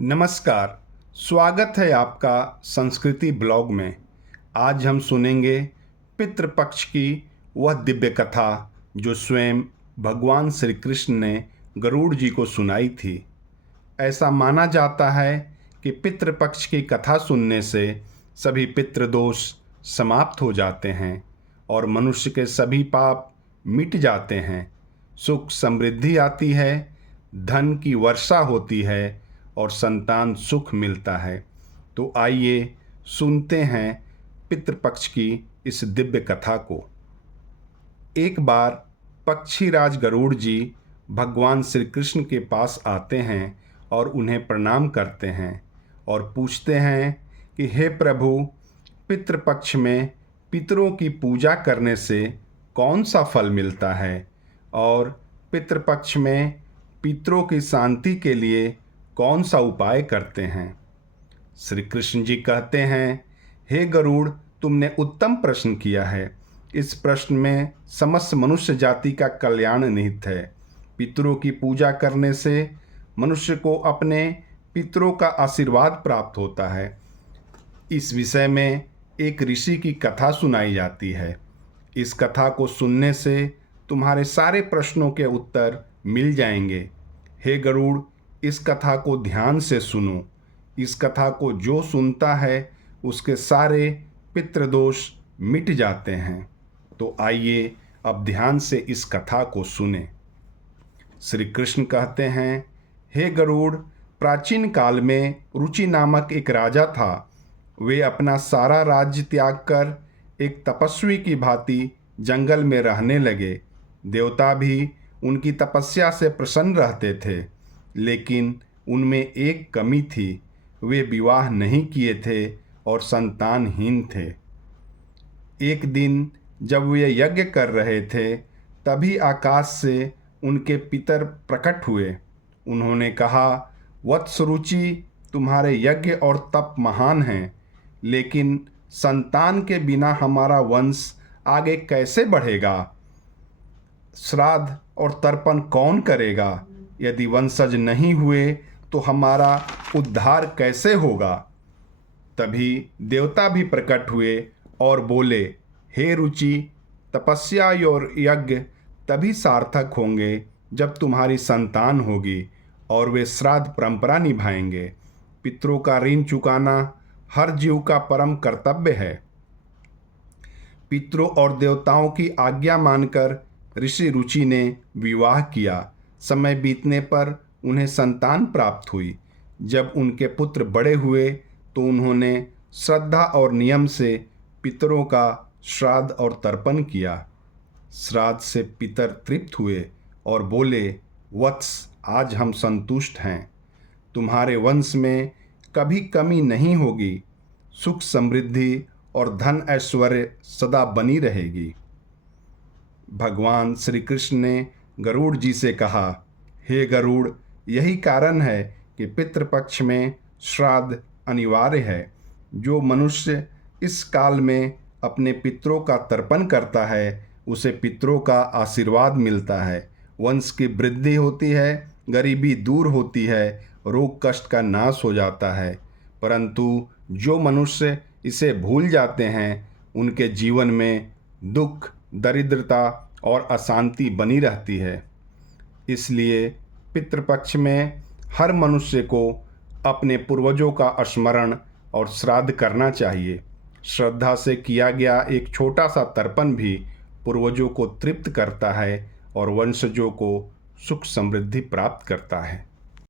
नमस्कार। स्वागत है आपका संस्कृति ब्लॉग में। आज हम सुनेंगे पितृपक्ष की वह दिव्य कथा जो स्वयं भगवान श्री कृष्ण ने गरुड़ जी को सुनाई थी। ऐसा माना जाता है कि पितृपक्ष की कथा सुनने से सभी पितृदोष समाप्त हो जाते हैं और मनुष्य के सभी पाप मिट जाते हैं, सुख समृद्धि आती है, धन की वर्षा होती है और संतान सुख मिलता है। तो आइए सुनते हैं पितृपक्ष की इस दिव्य कथा को। एक बार पक्षीराज गरुड़ जी भगवान श्री कृष्ण के पास आते हैं और उन्हें प्रणाम करते हैं और पूछते हैं कि हे प्रभु, पितृपक्ष में पितरों की पूजा करने से कौन सा फल मिलता है और पितृपक्ष में पितरों की शांति के लिए कौन सा उपाय करते हैं। श्री कृष्ण जी कहते हैं, हे गरुड़, तुमने उत्तम प्रश्न किया है। इस प्रश्न में समस्त मनुष्य जाति का कल्याण निहित है। पितरों की पूजा करने से मनुष्य को अपने पितरों का आशीर्वाद प्राप्त होता है। इस विषय में एक ऋषि की कथा सुनाई जाती है। इस कथा को सुनने से तुम्हारे सारे प्रश्नों के उत्तर मिल जाएंगे। हे गरुड़, इस कथा को ध्यान से सुनो। इस कथा को जो सुनता है उसके सारे पितृदोष मिट जाते हैं। तो आइए अब ध्यान से इस कथा को सुने। श्री कृष्ण कहते हैं, हे गरुड़, प्राचीन काल में रुचि नामक एक राजा था। वे अपना सारा राज्य त्याग कर एक तपस्वी की भांति जंगल में रहने लगे। देवता भी उनकी तपस्या से प्रसन्न रहते थे, लेकिन उनमें एक कमी थी। वे विवाह नहीं किए थे और संतानहीन थे। एक दिन जब वे यज्ञ कर रहे थे, तभी आकाश से उनके पितर प्रकट हुए। उन्होंने कहा, वत्स रुचि, तुम्हारे यज्ञ और तप महान हैं, लेकिन संतान के बिना हमारा वंश आगे कैसे बढ़ेगा? श्राद्ध और तर्पण कौन करेगा? यदि वंशज नहीं हुए तो हमारा उद्धार कैसे होगा? तभी देवता भी प्रकट हुए और बोले, हे रुचि, तपस्या और यज्ञ तभी सार्थक होंगे जब तुम्हारी संतान होगी और वे श्राद्ध परंपरा निभाएंगे। पितरों का ऋण चुकाना हर जीव का परम कर्तव्य है। पितरों और देवताओं की आज्ञा मानकर ऋषि रुचि ने विवाह किया। समय बीतने पर उन्हें संतान प्राप्त हुई। जब उनके पुत्र बड़े हुए तो उन्होंने श्रद्धा और नियम से पितरों का श्राद्ध और तर्पण किया। श्राद्ध से पितर तृप्त हुए और बोले, वत्स, आज हम संतुष्ट हैं। तुम्हारे वंश में कभी कमी नहीं होगी। सुख समृद्धि और धन ऐश्वर्य सदा बनी रहेगी। भगवान श्री कृष्ण ने गरुड़ जी से कहा, हे गरुड़, यही कारण है कि पितृपक्ष में श्राद्ध अनिवार्य है। जो मनुष्य इस काल में अपने पितरों का तर्पण करता है, उसे पितरों का आशीर्वाद मिलता है, वंश की वृद्धि होती है, गरीबी दूर होती है, रोग कष्ट का नाश हो जाता है। परंतु जो मनुष्य इसे भूल जाते हैं, उनके जीवन में दुख, दरिद्रता और अशांति बनी रहती है। इसलिए पितृपक्ष में हर मनुष्य को अपने पूर्वजों का स्मरण और श्राद्ध करना चाहिए। श्रद्धा से किया गया एक छोटा सा तर्पण भी पूर्वजों को तृप्त करता है और वंशजों को सुख समृद्धि प्राप्त करता है।